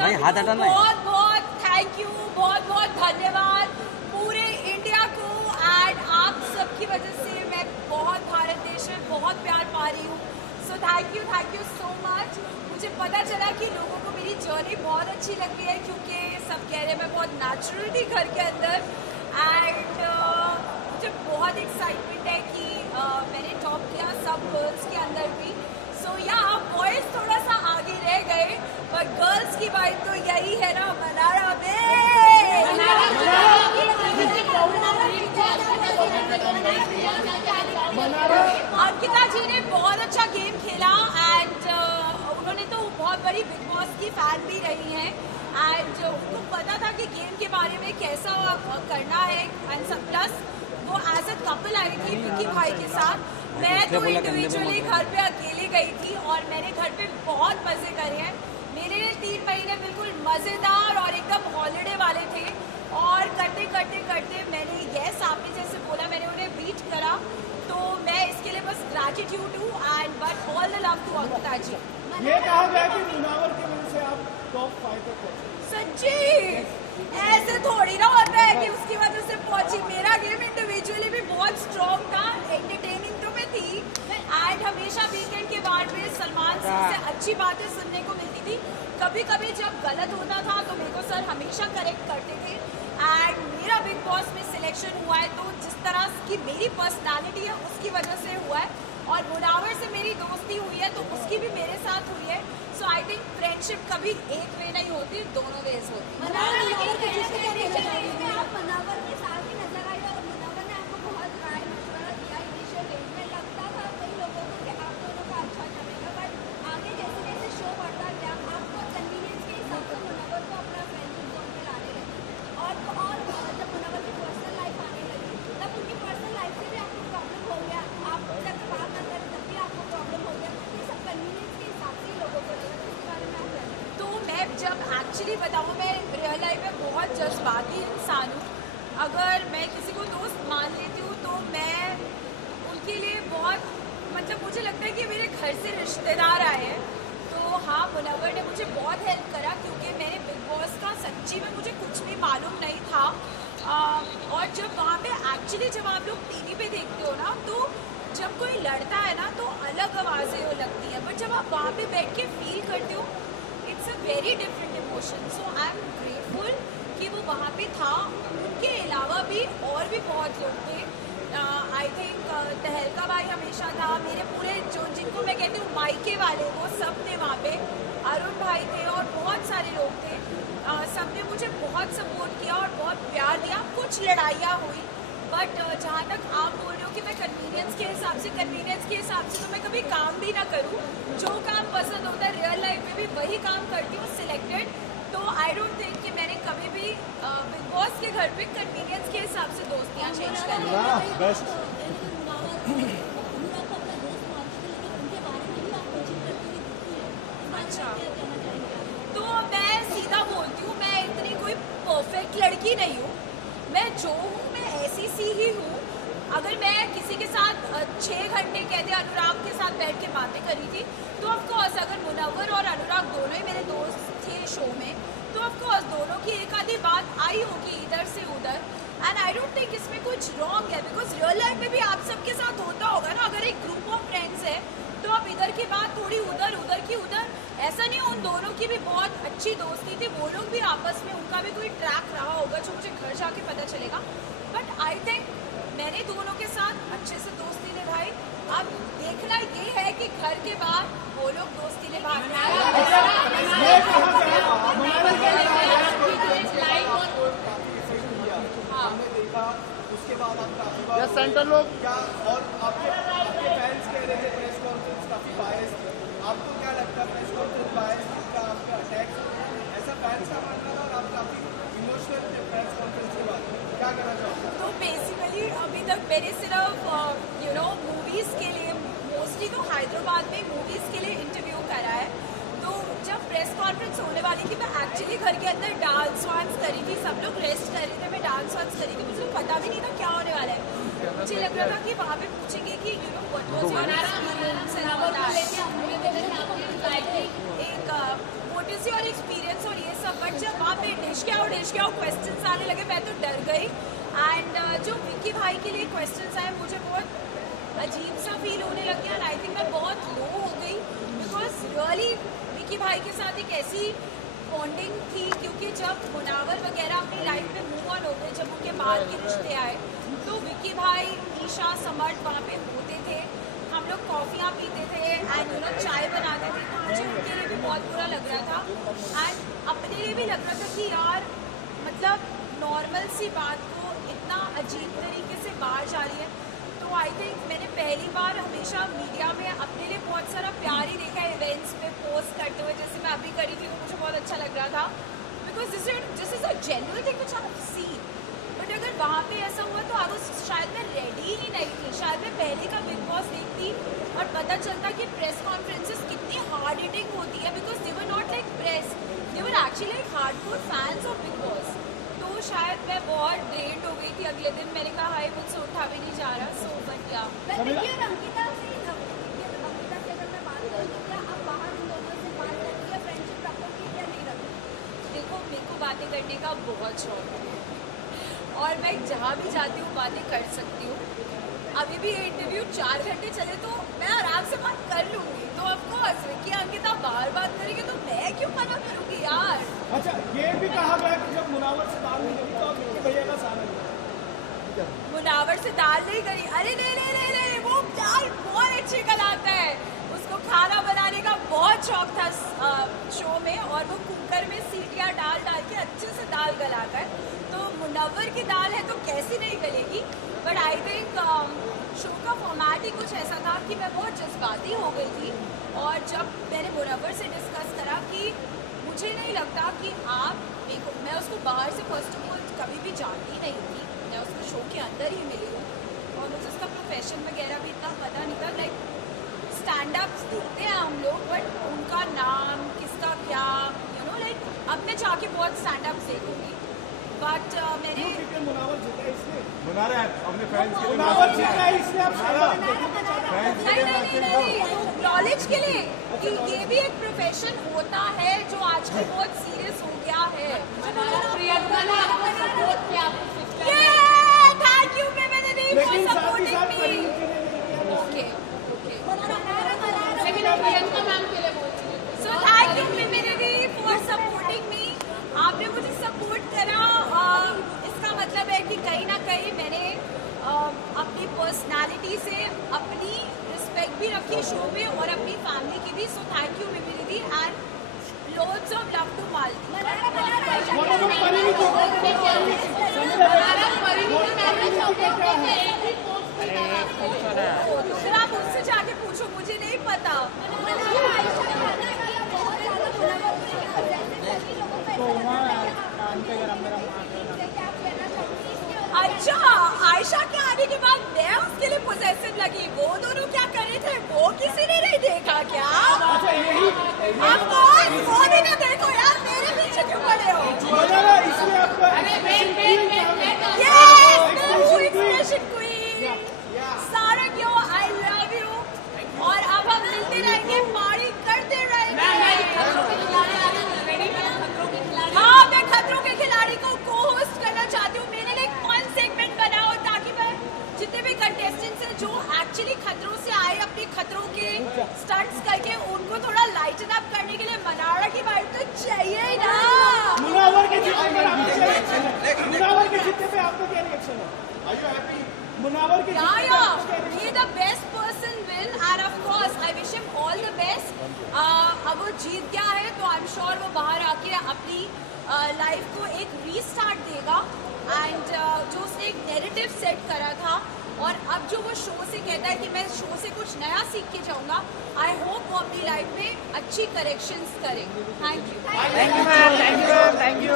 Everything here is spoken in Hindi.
बहुत बहुत थैंक यू, बहुत बहुत धन्यवाद पूरे इंडिया को। एंड आप सबकी वजह से मैं बहुत भारत देश में बहुत प्यार पा रही हूँ। सो थैंक यू सो मच। मुझे पता चला कि लोगों को मेरी जर्नी बहुत अच्छी लगती है, क्योंकि सब कह रहे हैं मैं बहुत नेचुरल थी घर के अंदर। एंड मुझे बहुत एक्साइटमेंट है कि मैंने टॉप किया सब गर्ल्स के अंदर भी। सो या बॉयज़ थोड़ा सा आगे रह गए, पर गर्ल्स की बात तो यही है ना, मनारा में। अंकिता जी ने बहुत अच्छा गेम खेला एंड उन्होंने तो बहुत बड़ी बिग बॉस की फैन भी रही हैं। एंड उनको पता था कि गेम के बारे में कैसा करना है। एंड सब प्लस वो एज अ कपल आई थी विक्की भाई के साथ। मैं तो इंडिविजुअली घर पे अकेले गई थी और मैंने घर पे बहुत मज़े करे हैं। मेरे लिए 3 महीने बिल्कुल मज़ेदार और एकदम हॉलीडे वाले थे। और करते करते करते मैंने यस आपने जैसे बोला मैंने उन्हें बीट करा, तो मैं इसके लिए बस ग्रैटिट्यूड हूँ। And but all the love to Ankita ji. ये कहा गया कि मुनावर की वजह से आप टॉप 5 तक पहुंचे। सच्ची ऐसे थोड़ी ना होता है कि उसकी वजह से पहुंची। मेरा गेम इंडिविजुअली भी बहुत स्ट्रॉन्ग था, एंटरटेनिंग तो मैं थी। एंड हमेशा वीकेंड के बाद में सलमान सर से अच्छी बातें सुनने को मिलती थी। कभी कभी जब गलत होता था तो मेरे को सर हमेशा करेक्ट करते थे। एंड मेरा बिग बॉस में सिलेक्शन हुआ है तो जिस तरह की मेरी पर्सनालिटी है उसकी वजह से हुआ है। और मुनावर से मेरी दोस्ती हुई है तो उसकी भी मेरे साथ हुई है। सो आई थिंक फ्रेंडशिप कभी एक वे नहीं होती, दोनों वेज जब एक्चुअली बताऊँ मैं रियल लाइफ में बहुत जज्बाती इंसान हूँ। अगर मैं किसी को दोस्त मान लेती हूँ तो मैं उनके लिए बहुत मतलब मुझे लगता है कि मेरे घर से रिश्तेदार आए हैं। तो हाँ मुनव्वर ने मुझे बहुत हेल्प करा, क्योंकि मैंने बिग बॉस का सच्ची में मुझे कुछ भी मालूम नहीं था। और जब वहाँ पे एक्चुअली जब आप लोग टीवी पे देखते हो ना, तो जब कोई लड़ता है ना तो अलग आवाज़ें वो लगती हैं, बट जब आप वहाँ पे बैठ के फील करते हो it's a very different emotion. So I am grateful कि वो वहाँ पे था। उनके अलावा भी और भी बहुत लोग थे। आई थिंक तहलका भाई हमेशा था। मेरे पूरे जो जिनको मैं कहती हूँ मायके वाले वो सब थे वहाँ पे। अरुण भाई थे और बहुत सारे लोग थे। सब ने मुझे बहुत सपोर्ट किया और बहुत प्यार दिया। कुछ लड़ाइयाँ हुई, बट जहाँ तक आप बोल रहे हो कि मैं कन्वीनियंस के हिसाब से तो मैं कभी काम भी ना करूँ। जो काम पसंद होता है रियल लाइफ में भी वही काम करती हूँ सिलेक्टेड। तो आई डोंट थिंक कि मैंने कभी भी बिग बॉस के घर पे कन्वीनियंस के हिसाब से दोस्तियाँ चेंज करी हैं। अच्छा, तो मैं सीधा बोलती हूँ, मैं इतनी कोई परफेक्ट लड़की नहीं हूँ। मैं जो हूँ मैं ऐसी सी ही हूँ। अगर मैं किसी के साथ 6 घंटे कहते अनुराग के साथ बैठ के बातें करी थी, तो ऑफकोर्स अगर मुनव्वर और अनुराग दोनों ही मेरे दोस्त थे शो में, तो ऑफकोर्स दोनों की एक आधी बात आई होगी इधर से उधर। एंड आई डोंट थिंक इसमें कुछ रॉन्ग है, बिकॉज रियल लाइफ में भी आप सबके साथ होता होगा ना। अगर एक ग्रुप ऑफ फ्रेंड्स है तो आप इधर की बात थोड़ी उधर, उधर की उधर। ऐसा नहीं, उन दोनों की भी बहुत अच्छी दोस्ती थी। वो लोग भी आपस में उनका भी कोई ट्रैक रहा होगा जो मुझे घर जाके पता चलेगा। बट आई थिंक मैंने दोनों के साथ अच्छे से दोस्ती निभाई। अब देखना ये है कि घर के बाहर वो लोग दोस्ती निभाते हैं। उसके बाद आपका सेंटर लोग क्या और आपके फैंस कह रहे थे प्रेस कॉन्फ्रेंस काफी बायस थी। आपको क्या लगता है प्रेस कॉन्फ्रेंस बायस का आपका अटैक ऐसा फैंस का मानना था और आप काफी इमोशनल थे प्रेस कॉन्फ्रेंस के बाद, क्या करना चाहते हैं? तो बेसिकली अभी तक मैंने सिर्फ मूवीज़ के लिए मोस्टली तो हैदराबाद में मूवीज़ के लिए इंटरव्यू करा है। तो जब प्रेस कॉन्फ्रेंस होने वाली थी मैं एक्चुअली घर के अंदर डांस वांस करी थी। सब लोग रेस्ट कर रहे थे, मैं डांस वांस करी थी। मुझे पता भी नहीं था क्या होने वाला है। मुझे लग रहा था कि वहाँ पे पूछेंगे कि what was your experience and all that, एक व्हाट इज योर एक्सपीरियंस और ये पहुंच गया और क्वेश्चंस आने लगे, मैं तो डर गई। एंड जो विक्की भाई के लिए क्वेश्चंस आए मुझे बहुत अजीब सा फील होने लग गया। आई थिंक मैं बहुत लो हो गई बिकॉज रियली विक्की भाई के साथ एक ऐसी बॉन्डिंग थी, क्योंकि जब मुनावर वगैरह अपनी लाइफ में मूव ऑन हो गए, जब उनके बाहर के रिश्ते आए, तो विक्की भाई, ईशा, समर्थ वहाँ पे होते थे, हम लोग कॉफ़ियाँ पीते थे एंड चाय बनाते थे, तो मुझे उनके लिए भी बहुत बुरा लग रहा था एंड अपने लिए भी लग रहा था कि यार मतलब नॉर्मल सी बात को इतना अजीब तरीके से बाहर जा रही है। तो आई थिंक मैंने पहली बार हमेशा मीडिया में अपने लिए बहुत सारा प्यार ही देखा है इवेंट्स पे पोस्ट करते हुए, जैसे मैं अभी करी थी तो मुझे बहुत अच्छा लग रहा था because this is a genuine thing which I have seen. But अगर वहाँ पे ऐसा हुआ तो आई वाज शायद मैं रेडी ही नहीं थी, शायद मैं पहले का बिग बॉस देखती और पता चलता कि प्रेस कॉन्फ्रेंसेस कितनी हार्ड हिटिंग होती है because they were not like press, they were actually like hardcore fans of big boss. तो शायद मैं बहुत ड्रेन्ड हो गई थी अगले दिन, मैंने कहा हाय मुझसे उठा भी नहीं जा रहा। सो बट या अंकिता से अगर मैं बात करूँ तो क्या आप बाहर उन दोनों से बात करती है, फ्रेंडशिप रखोगी या नहीं रखोगी? देखो मेरे को बातें करने का बहुत शौक है और मैं जहाँ भी जाती हूँ बातें कर सकती हूँ। अभी भी ये इंटरव्यू 4 घंटे चले तो मैं आराम से बात कर लूँगी। तो ऑफकोर्स विक्की अंकिता बाहर बात करेंगे तो मैं क्यों मना करूँगी यार। अच्छा, ये भी कहा गया कि जब मुनावर से दाल नहीं करी तो आप विक्की भैया का सहारा लिया। मुनावर से दाल नहीं करी, अरे नहीं, वो दाल बहुत अच्छी गलाता है, उसको खाना बनाने का बहुत शौक था शो में और वो कुकर में सीटियाँ डाल के अच्छे से दाल गलाता है। तो मुनव्वर की दाल है तो कैसी नहीं गलेगी। बट आई थिंक शो का फॉर्मेट ही कुछ ऐसा था कि मैं बहुत जज्बाती हो गई थी और जब मैंने मुनव्वर से डिस्कस करा कि मुझे नहीं लगता कि मैं उसको बाहर से फर्स्ट ऑफ ऑल कभी भी जानती नहीं थी, मैं उसको शो के अंदर ही मिली हूँ और मुझे उसका प्रोफेशन वगैरह भी इतना पता नहीं था। लाइक स्टैंड अप्स देखते हैं हम लोग बट उनका नाम किसका क्या लाइक अब मैं जाके बहुत स्टैंड अप्स देखूंगी बट मैंने मुनावर जीता इसलिए मुनावर अपने फैंस के लिए मुनावर जीता इसलिए आप फैंस के लिए नहीं नॉलेज के लिए कि ये भी एक प्रोफेशन होता है जो आजकल बहुत सीरियस हो गया है। थैंक यू लेकिन साथ ही साथ okay so thank you Mimini for supporting me. आपने मुझे सपोर्ट करा, इसका मतलब है कि कहीं ना कहीं मैंने अपनी पर्सनालिटी से अपनी रिस्पेक्ट भी रखी शो में और अपनी फैमिली की भी। So thank you Mimini and loads of love to फिर आप उससे जाके पूछो, मुझे नहीं पता। अच्छा, आयशा के आने के बाद मैं उसके लिए पोजेसिव लगी, वो दोनों क्या कर रहे थे वो किसी ने नहीं देखा क्या? वो भी ना देखो यार, मेरे पीछे क्यों पड़े हो? Expression queen Sarang yo, I love you और अब हम मिलते रहेंगे, पार्टी करते रहेंगे। हाँ, मैं खतरों के खिलाड़ी को को होस्ट करना चाहती हूँ। मेरे लिए एक फन सेगमेंट बनाओ ताकि मैं जितने भी कंटेस्टेंट्स हैं जो एक्चुअली खतरों से आए अपने खतरों के स्टंट्स करके उनको थोड़ा लाइटन अप करने के लिए मनाड़ा की वाइब तो चाहिए ही ना। मुनावर के जीतने पे आपका क्या रिएक्शन है? Are you happy? मुनावर के he the best person will and of course I wish him all the best। अब वो जीत गया है तो आई एम श्योर वो बाहर आके अपनी लाइफ को एक रीस्टार्ट देगा एंड जो उसने एक नैरेटिव सेट करा था और अब जो वो शो से कहता है कि मैं शो से कुछ नया सीख के जाऊंगा, आई होप वो अपनी लाइफ में अच्छी करेक्शंस करे। Thank you.